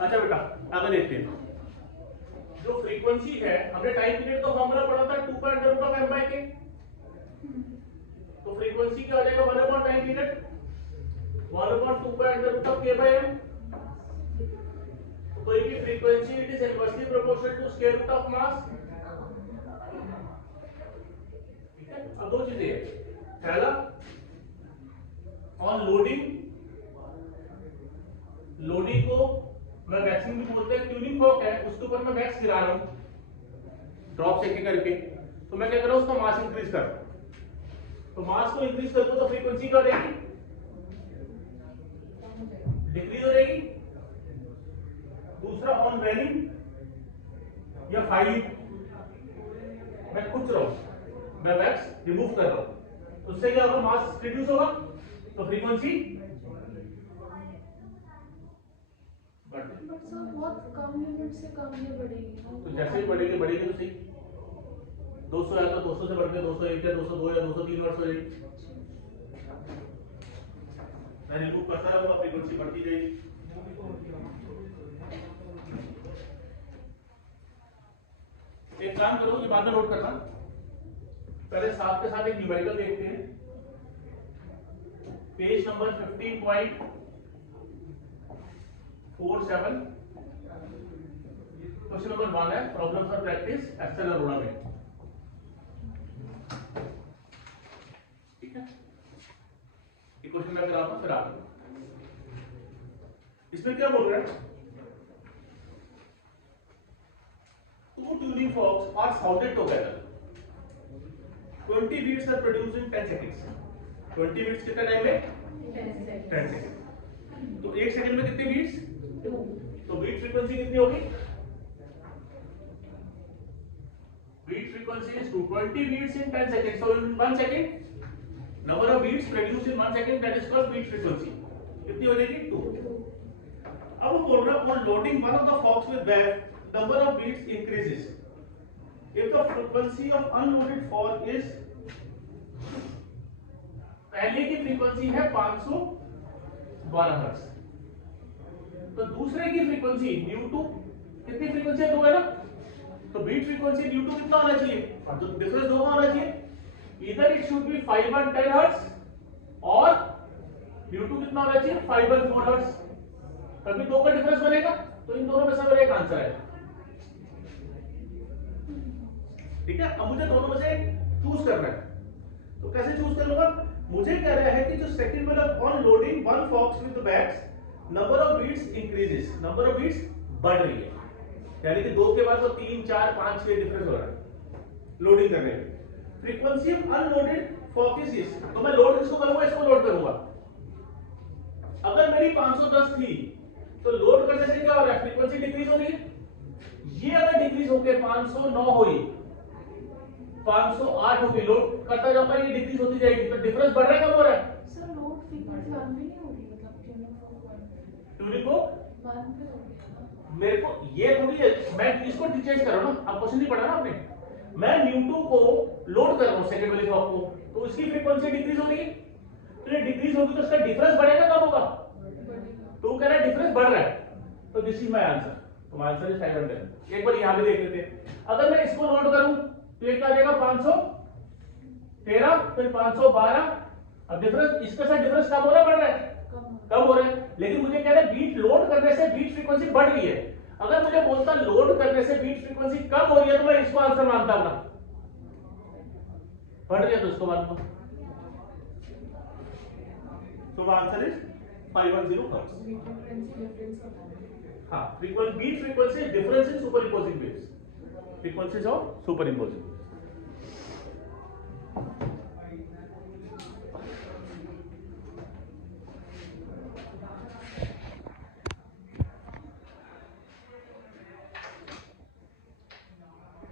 अच्छा बेटा आगे देखते हैं। जो फ्रीक्वेंसी है, हमने टाइम पीरियड का फॉर्मूला पढ़ा था 2 का under root of m by k। तो फ्रीक्वेंसी क्या हो जाएगा 1 अपॉन टाइम पीरियड 1 अपॉन 2 का under root of k by m। तो कोई भी frequency it is inversely proportional to square root of mass. ठीक है, अब दो चीजें हैं। पहला ऑन लोडिंग को मैं वैक्सिंग भी बोलते हैं, ट्यूनिंग फॉर्क है उसके ऊपर मैं वैक्स गिरा रहा हूं ड्रॉप से करके, तो मैं क्या कर रहा हूं उसका मास इंक्रीज कर रहा हूं। तो मास को इंक्रीज कर दो तो फ्रीक्वेंसी क्या हो जाएगी, डिक्रीज हो जाएगी। दूसरा ऑन वेनिंग या फाइलिंग, मैं खुच रहा हूं, मैं वैक्स रिमूव कर रहा हूं, तो उससे क्या होगा मास रिड्यूस होगा, तो फ्रीक्वेंसी बढ़ती। बट सर बहुत कम लिमिट से कम ये बढ़ेगी ना, तो जैसे ही बढ़ेगी बढ़ेगी तो सही, 200 है तो 200 से बढ़ के 201 या 202 या 203 वर्ष हो जाएगी। मैं रिमूव करता रहूंगा फ्रीक्वेंसी बढ़ती जाएगी। एक काम करो, ये बाद में नोट करना, पहले साथ के साथ एक न्यूमेरिकल देखते हैं। पेज नंबर 15.47, क्वेश्चन नंबर 1 है, problem for practice Excel Arora में। ठीक है, ये क्वेश्चन मैं कराता हूं फिर आप इसमें क्या बोल रहे हैं, two tuning forks are sounded together, 20 beats are produced in 10 seconds। 20 beats कितना टाइम में 10 सेकंड। तो 1 सेकंड में कितने बीट्स, तो बीट फ्रीक्वेंसी कितनी होगी, beat frequency is 220 beats in 10 seconds, so in 1 second number of beats produced in 1 second, that is called beat frequency। कितनी हो जाएगी 2। अब वो बोल रहा है on loading one of the forks with wave number of beats increases if the frequency of unloaded fork is, पहले की फ्रीक्वेंसी है 512 हर्ट्ज, तो दूसरे की फ्रीक्वेंसी न्यू2 कितनी फ्रीक्वेंसी है 2 है ना, तो बीट फ्रीक्वेंसी न्यू2 कितना होना चाहिए, तो डिफरेंस 2 का होना चाहिए, इधर इट शुड बी 510 हर्ट्ज और न्यू2 कितना होना चाहिए 514 हर्ट्ज, तभी 2 का डिफरेंस बनेगा, तो इन दोनों में से मेरा एक आंसर है। ठीक है, अब मुझे दोनों में से चूज करना है, तो कैसे चूज करूंगा, मुझे कह रहा है कि जो सेकंड मतलब on loading one forks with bags number of beats increases, number of beats बढ़ रही है, यानी कि 2 के बाद तो 3 4 5 6 डिफरेंस हो रहा है लोडिंग करने में। Frequency of unloaded fork is this, तो मैं लोड किसको करूंगा, इसको लोड करूंगा। अगर मेरी 510 थी तो लोड करने से क्या हो रहा है, फ्रीक्वेंसी डिक्रीज हो रही है, ये अगर डिक्रीज होकर 509 हुई 508 होगी, लोड करता जाऊंगा ये डिक्रीज होती जाएगी, तो डिफरेंस बढ़ रहा है कम हो रहा है, सर लोड फ्रीक्वेंसी वन में नहीं होगी, मतलब ट्यूनिंग को वन पे होगी। मेरे को ये थोड़ी है, मैं इसको चेंज कर रहा हूं ना, अब क्वेश्चन नहीं पढ़ा ना आपने, मैं न्यू2 को लोड कर रहा हूं सेकंड वाली फॉक को, तो इसकी फ्रीक्वेंसी डिक्रीज हो रही है, तो ये डिक्रीज होगी तो इसका डिफरेंस बढ़ेगा कम होगा, तो कह रहा है डिफरेंस बढ़ रहा है, तो दिस इज माय आंसर, तो माय आंसर इज 510। एक बार यहां भी देख लेते हैं, अगर मैं इसको लोड करूं तो ये क्या आ जाएगा 513 फिर 512, अब डिफरेंस इसके साथ डिफरेंस कम हो रहा है बढ़ रहा है, कम हो रहा है, लेकिन मुझे कह रहा है बीट लोड करने से बीट फ्रीक्वेंसी बढ़ रही है, अगर मुझे बोलता लोड करने से बीट फ्रीक्वेंसी कम हो रही है तो मैं इसको आंसर मानता हूं ना, बढ़ रही है तो इसको मानता हूं, तो आंसर इज 510 हर्ट्ज। हाँ, frequency beat frequency difference in superimposing waves, frequencies of सुपरइम्पोजिंग।